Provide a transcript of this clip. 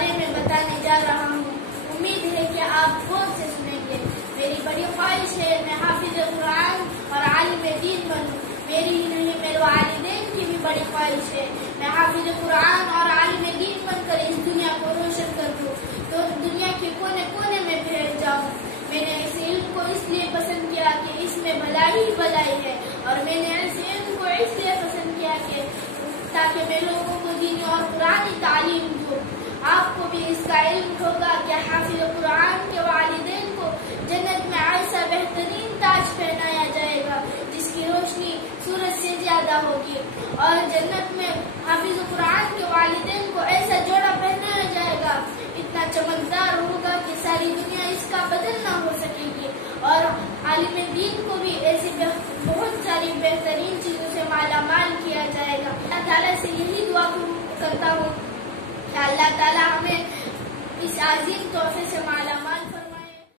بارے میں بتانے جا رہا ہوں۔ امید ہے کہ آپ غور سے سنیں گے۔ میری بڑی خواہش ہے میں حافظ قرآن اور عالم دین بنوں۔ میری ہی نہیں میرے والدین کی بھی بڑی خواہش ہے میں حافظ قرآن اور عالم دین بن کر اس دنیا کو روشن کر دوں، تو دنیا کے کونے کونے میں پھیل جاؤں۔ میں نے اس علم کو اس لیے پسند کیا کہ اس میں بھلائی ہی بھلائی ہے، اور میں نے اس علم کو اس لیے پسند کیا کہ تاکہ میں لوگوں کو دینی اور قرآنی تعلیم دوں۔ آپ کو بھی اس کا علم ہوگا کہ حافظ قرآن کے والدین کو جنت میں ایسا بہترین تاج پہنایا جائے گا جس کی روشنی سورج سے زیادہ ہوگی، اور جنت میں حافظ قرآن کے والدین کو ایسا جوڑا پہنایا جائے گا اتنا چمکدار ہوگا کہ ساری دنیا اس کا بدل نہ ہو سکے گی، اور عالم دین کو بھی ایسی بہت ساری بہترین چیزوں سے مالا مال کیا جائے گا۔ اللہ تعالیٰ سے یہی دعا کرتا ہوں کہ اللہ تعالیٰ ہمیں اس عظیم تحفے سے مالا